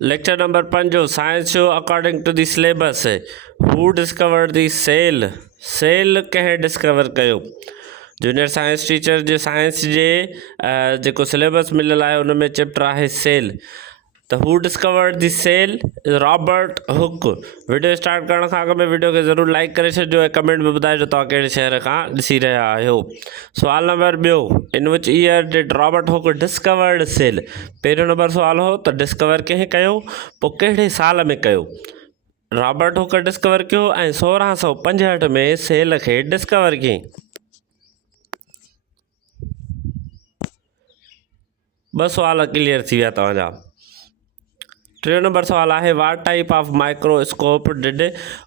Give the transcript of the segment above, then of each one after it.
Lecture number 5 science show according to the syllabus who discovered the cell cell कंहिं discover कयो। Junior science teacher जे science जे जेको syllabus मिलियल आहे उन में चैप्टर आहे सेल। त who discovered the cell Robert Hooke. Video start करण खां अॻु में वीडियो खे ज़रूरु लाइक करे छॾिजो ऐं कमेंट में ॿुधाइजो तव्हां कहिड़े शहर खां ॾिसी रहिया आहियो। सुवाल नंबर ॿियो, in which year did Robert Hooke discovered cell. पहिरियों नंबर सुवाल हो त डिस्कवर कंहिं कयो, पोइ कहिड़े साल में कयो। रॉबर्ट हुक डिस्कवर कयो ऐं 1665 में सेल खे डिस्कवर कयईं। ॿ सुवाल क्लियर थी विया तव्हांजा। टियों नंबर सवाल आहे what type of microscope did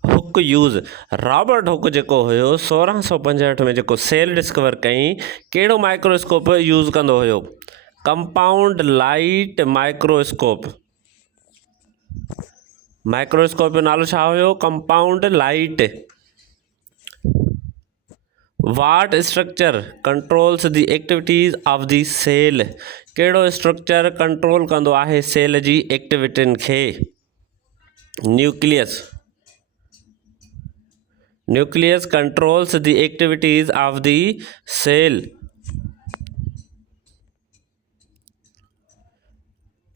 Hooke use. Robert Hooke जेको हुयो 1665 में जेको सेल डिस्कवर कयईं कहिड़ो माइक्रोस्कोप यूज़ कंदो हुयो। Compound light microscope. माइक्रोस्कोप जो नालो छा हुयो? Compound light. What structure controls the activities of the cell. कहिड़ो स्ट्रक्चर कंट्रोल कंदो आहे सेल जी एक्टिविटियुनि खे। Nucleus. Nucleus controls the activities of the cell.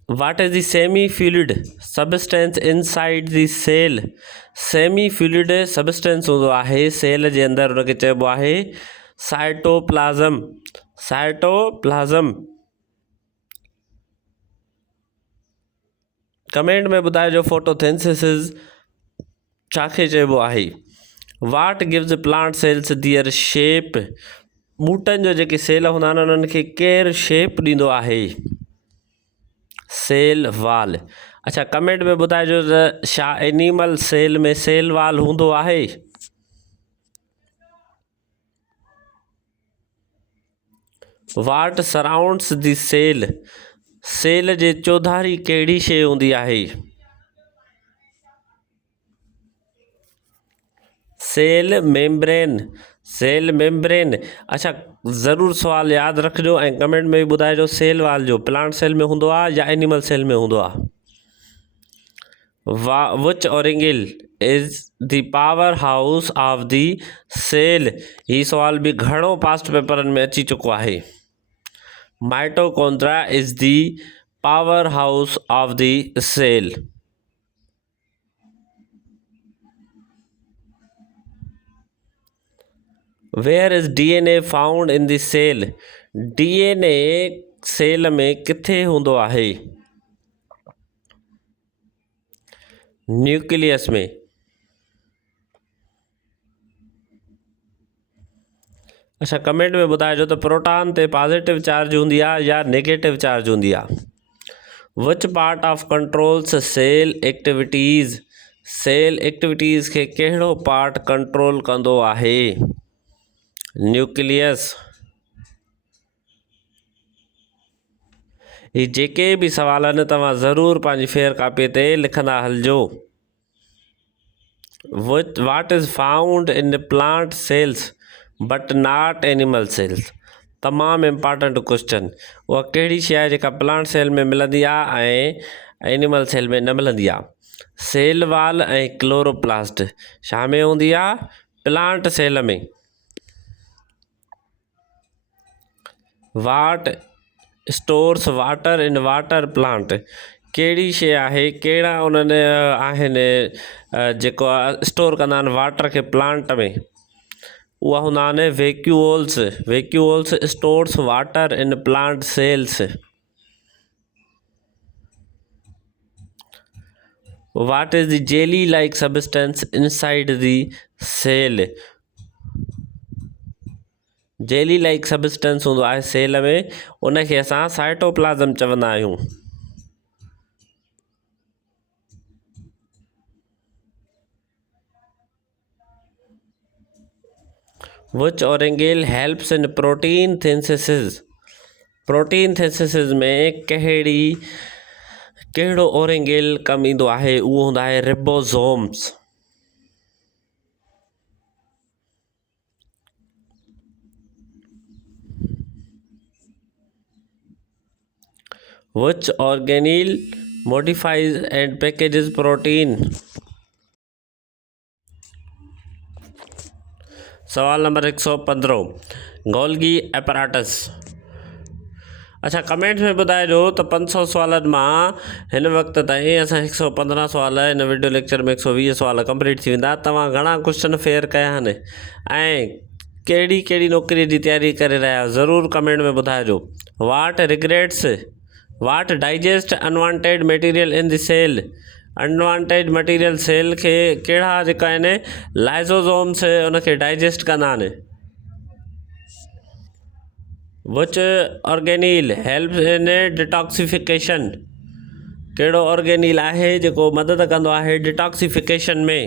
What is the semi-fluid substance inside the cell? semi-fluid substance हूंदो आहे सेल जे अंदरि, उनखे चइबो आहे साइटोप्लाज़म। साइटोप्लाज़म। कमेंट में ॿुधाइजो फोटोसिंथेसिस छाखे चइबो आहे। वाट गिव्स प्लांट सेल्स दियर शेप। ॿूटनि जो जेके सेल हूंदा आहिनि उन्हनि खे केरु शेप ॾींदो आहे। Cell wall. अच्छा, कमेंट में ॿुधाइजो त छा एनिमल सेल में सेल वाल हूंदो आहे। What surrounds the cell. Cell जे चौधारी कहिड़ी शइ हूंदी आहे। Cell membrane. Cell membrane. अच्छा, ज़रूरु सुवाल यादि रखिजो ऐं कमेंट में बि ॿुधाइजो सेल वाल जो प्लांट सेल में हूंदो आहे या एनिमल सेल में हूंदो आहे। Which organelle is the power house of the cell. ही सुवाल बि घणो पास्ट पेपरनि में अची चुको आहे। Mitochondria is the power house of the cell. Where is DNA found in the cell. DNA cell में किथे हूंदो आहे। न्यूक्लियस में। अच्छा, कमेंट में ॿुधाइजो त प्रोटॉन ते पॉजिटिव चार्ज हूंदी आहे या नेगेटिव चार्ज हूंदी आहे। Which part of controls cell activities. Cell activities खे कहिड़ो पार्ट कंट्रोल कंदो आहे। न्यूक्लियस। ही जेके बि सवाल आहिनि तव्हां ज़रूरु पंहिंजी फेयर कापीअ ते लिखंदा हलिजो। What is found in plant cells but not animal cells. तमामु इम्पॉर्टेंट क्वेश्चन। उहा कहिड़ी शइ आहे जेका प्लांट सेल में मिलंदी आहे ऐं एनिमल सेल में न मिलंदी आहे। सेल वाल ऐं क्लोरोप्लास्ट छा में हूंदी आहे? प्लांट सेल में। What stores water in water plant. कहिड़ी शइ आहे, कहिड़ा उन्हनि आहिनि जेको स्टोर कंदा आहिनि वाटर खे प्लांट में। उहा हूंदा आहिनि vacuoles. Vacuoles stores water in plant cells. What is the jelly like substance inside the cell. Jelly like substance हूंदो आहे सेल में, उनखे असां साइटोप्लाज़म चवंदा आहियूं। विच organelle helps in protein synthesis. Protein synthesis में कहिड़ो ऑर्गेनेल कमु ईंदो आहे? उहो हूंदा आहे ribosomes. Which organelle modifies and packages protein. सवाल नंबर 115 गोल्गी एपराटस। अच्छा कमेंट्स में ॿुधाइजो त 500 सुवालनि मां हिन वक़्त ताईं असां 115 सुवाल हिन वीडियो लेक्चर में 120 सुवाल कंप्लीट थी वेंदा। तव्हां घणा क्वेश्चन फेयर कया आहिनि ऐं कहिड़ी कहिड़ी नौकरी जी तयारी करे रहिया आहियो, ज़रूरु कमेंट में ॿुधाइजो। What digest unwanted material in the cell. Unwanted material cell खे कहिड़ा जेका आहिनि लाइज़ोसोम्स उनखे डाइजेस्ट कंदा आहिनि। विच ऑर्गेनील हेल्प्स इन डिटॉक्सिफिकेशन। कहिड़ो ऑर्गेनील आहे जेको मदद कंदो आहे डिटॉक्सिफिकेशन में।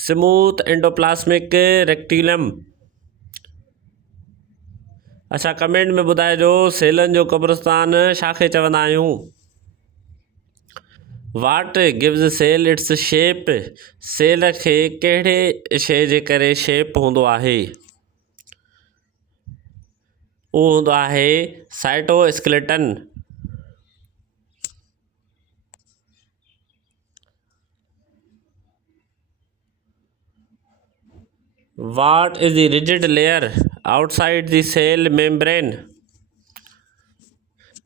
Smooth endoplasmic reticulum. अच्छा कमेंट में ॿुधाइजो सेलनि जो क़ब्रिस्तान छाखे चवंदा आहियूं। What gives cell its shape. Cell खे कहिड़े शइ जे करे शेप हूंदो आहे, उहो हूंदो आहे cytoskeleton. What is the rigid layer outside the cell membrane.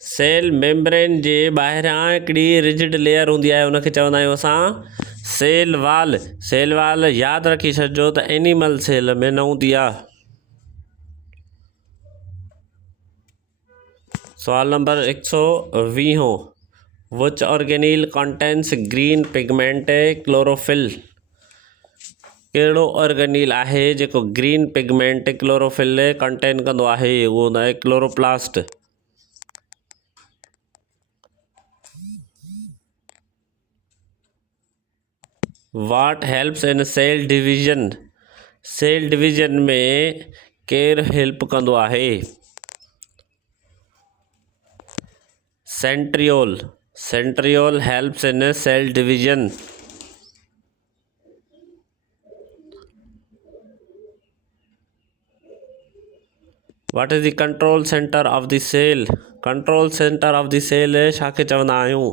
Cell membrane जे ॿाहिरियां हिकिड़ी रिजिड लेयर हूंदी आहे, उनखे चवंदा आहियूं असां सेल वाल। सेल वाल यादि रखी छॾिजो त एनिमल सेल में न हूंदी आहे। सवाल नंबर 120 विच ऑर्गेनील कंटेन्स ग्रीन पिगमेंट क्लोरोफिल। कहिड़ो ऑर्गेनील आहे जेको ग्रीन पिगमेंट क्लोरोफिल कंटेन कंदो आहे, उहो हूंदो आहे chloroplast. What helps in cell division. Cell division में केरु हेल्प कंदो आहे। Centriole. Centriole helps in cell division. What is the control centre of the cell. Control centre of the cell छाखे चवंदा आहियूं।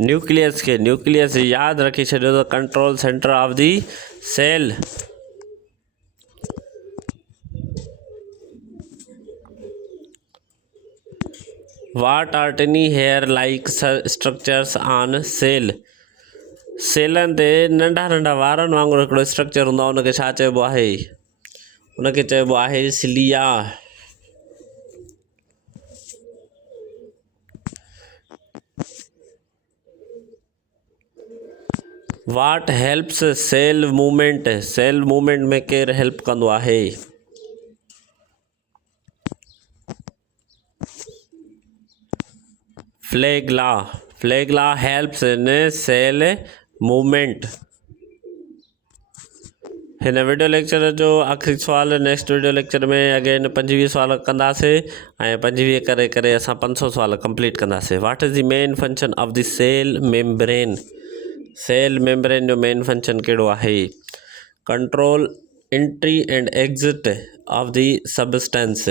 न्यूक्लियस खे। न्यूक्लियस यादि रखी छॾियो त control centre of the cell. What are tiny hair like structures on cell. सेलनि ते नंढा नंढा वारनि वांगुरु हिकिड़ो स्ट्रक्चर हूंदो आहे, उनखे छा चइबो आहे, उनखे चइबो आहे cilia. What helps cell movement. Cell movement में केरु हेल्प कंदो आहे। Flagella. Flagella helps in cell movement. हिन वीडियो लेक्चर जो आख़िरी सुवाल नेक्स्ट वीडियो लेक्चर में अगेन 25 सुवाल कंदासीं ऐं 25 करे करे असां 500 सुवाल कंप्लीट कंदासीं। What is the main function of the cell membrane. Cell membrane जो मेन फंक्शन कहिड़ो आहे। Control entry and exit of the substance.